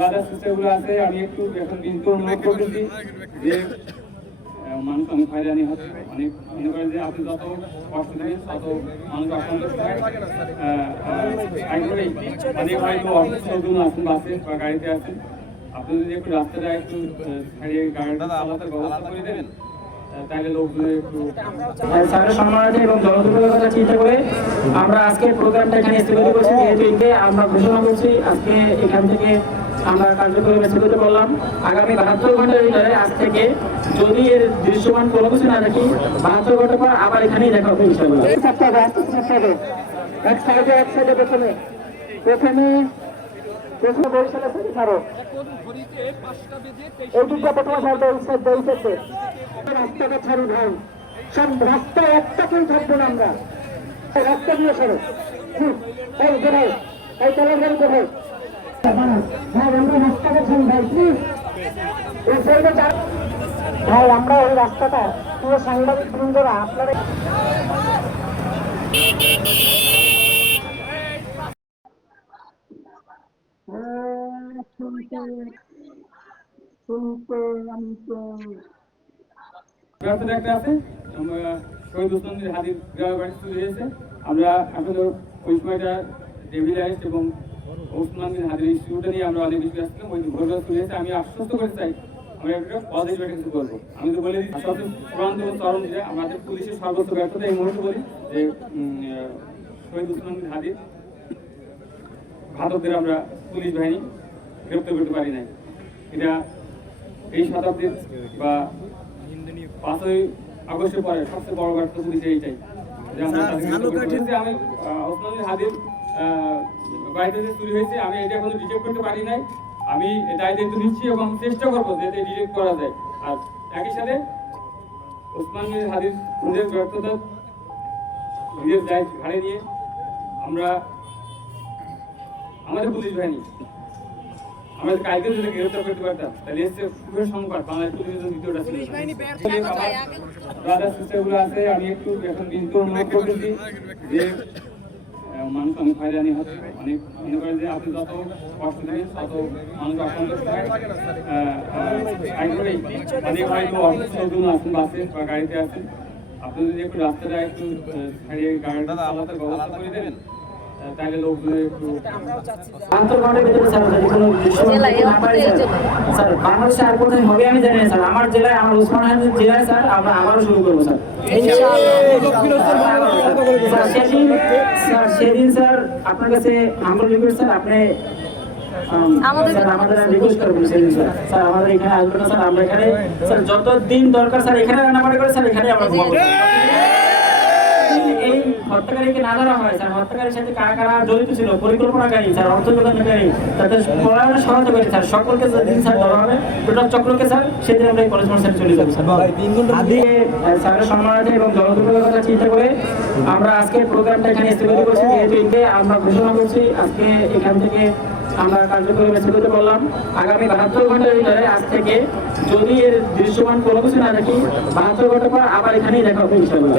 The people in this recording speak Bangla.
ব্রাদার সিস্টারগুলো আছে, আমি একটু এখন বিন্দু অনুভব করতেছি যে মানুষ অনেক হয়রানি হচ্ছে, অনেক মনে করেন যে আপনি যত কষ্ট দেবেন তত মানুষ অসন্তুষ্ট হয়। অনেক হয়তো অসুস্থ আছেন, বাসে বা গাড়িতে আছেন, আপনি যদি একটু রাস্তাটা একটু ছাড়িয়ে গাড়িটা চালাতে ব্যবস্থা করে দেবেন তাহলে লোকগুলো একটু স্যারের সম্মানার্থে এবং জনদুর্ভোগের কথা চিন্তা করে আমরা আজকে প্রোগ্রামটা এখানে স্থগিত করছি। যেহেতু আমরা ঘোষণা করছি আজকে এখান থেকে আমরা কার্যক্রমে স্থগিত করলাম। আগামী 72 ঘন্টার ভিতরে আজ থেকে যদি এর দৃশ্যমান কোনো কিছু না দেখি 72 ঘন্টা পর আবার এখানেই দেখা হবে ইনশাআল্লাহ। এক সাইডে প্রথমে বরিশাল আছে ছাড়ো এই দুটো প্রথমে ছাড়বে রাস্তাটা ছাড়ি ভাই, সব রাস্তা একটা কেউ থাকবো না, আমরা রাস্তা দিয়ে সরো এই বেরো এই চলার গাড়ি বেরো ভাই, আমরা রাস্তাটা ছাড়ি ভাই প্লিজ ভাই, আমরা ওই রাস্তাটা পুরো সাংবাদিক বৃন্দরা আপনারা একটা আছে শহীদ ওসমানীর হাদির গ্রামের বাড়ি চলে এসেছে। আমরা আসলে ওই সময়টা ডেভিলাইজড এবং ওসমানীর হাদির ইনস্টিটিউটে নিয়ে আমরা অনেক বেশি ব্যস্ত ছিলাম। ওই ঘটনা চলে এসেছে। আমি আশ্বস্ত করতে চাই আমরা একটা পজিটিভ একটা কিছু করবো। আমি তো বলে দিচ্ছি সবচেয়ে চূড়ান্ত এবং চরম যে আমাদের পুলিশের সর্বোচ্চ ব্যর্থতা এই মুহূর্তে বলি যে শহীদ ওসমানীর হাদির ঘাতকদের আমরা পুলিশ বাহিনী গ্রেপ্তার করতে পারি নাই। এটা এই শতাব্দীর বা 5ই আগস্টের পরে সবচেয়ে বড় ব্যর্থ পুলিশ এইটাই যে আমরা আমি ওসমানীর হাদির বাড়িতে যে চুরি হয়েছে আমি এটা এখনো ডিটেক্ট করতে পারি নাই। আমি দায়িত্ব নিচ্ছি এবং চেষ্টা করবো যাতে ডিটেক্ট করা যায়। আর একই সাথে ওসমানীর হাদির খুনের ব্যর্থতা নিজের দায়িত্ব ঘাড়ে নিয়ে আমরা আমাদের পুলিশ বাহিনী আমাদের কালকে যদি গ্রেফতার করতে পারতাম তাহলে এসে খুবই সংকট বাংলাদেশ পুলিশের দ্বিতীয়টা ছিল। ব্রাদার সিস্টারগুলো আছে, আমি একটু এখন বিন্দু অনুভব করতেছি যে মানুষ অনেক হয়রানি হচ্ছে, অনেক মনে করেন যে আপনি যত কষ্ট দেবেন তত মানুষ অসন্তুষ্ট হয়। অনেক হয়তো অসুস্থ আছেন, বাসে বা গাড়িতে আছেন, আপনি যদি একটু রাস্তাটা একটু ছাড়িয়ে গাড়িটা চালাতে ব্যবস্থা করে দেবেন তাহলে লোকগুলো একটু স্যার বাংলাদেশে আর কোথায় হবে আমি জানি না স্যার। আমার জেলায়, আমার ওসমানীয় জেলায় স্যার আমরা আবারও শুরু করবো স্যার। সেদিন স্যার আপনার কাছে হাম্বল রিকোয়েস্ট স্যার, আপনি আমাদের রিকোয়েস্ট করবেন সেদিন স্যার। স্যার আমাদের এখানে আসবেন না স্যার, আমরা এখানে স্যার যত দিন দরকার স্যার এখানে রান্নাবাড়ি করে স্যার এখানে আমরা ঘুমাবো। এই হত্যাকারীকে না ধরা হয় স্যার, হত্যাকারীর সাথে কারা কারা জড়িত ছিল, পরিকল্পনাকারী স্যার, অর্থ প্রদানকারী, তাদের পড়াশোনা সহায়তা করে স্যার, সকলকে দিন স্যার ধরা হবে টোটাল চক্রকে স্যার। সেদিন আমরা এই কলেজ মাস্টারে চলে যাবো স্যার। স্যারের সম্মানার্থে এবং জনদুর্ভোগের কথা চিন্তা করে আমরা আজকে প্রোগ্রামটা এখানে স্থগিত করছি। যেহেতু আমরা ঘোষণা করছি আজকে এখান থেকে আমরা কার্যক্রমে স্থগিত করলাম। আগামী 72 ঘন্টার ভিতরে আজ থেকে যদি এর দৃশ্যমান কোনো কিছু না দেখি 72 ঘন্টা পর আবার এখানেই দেখা হবে ইনশাআল্লাহ।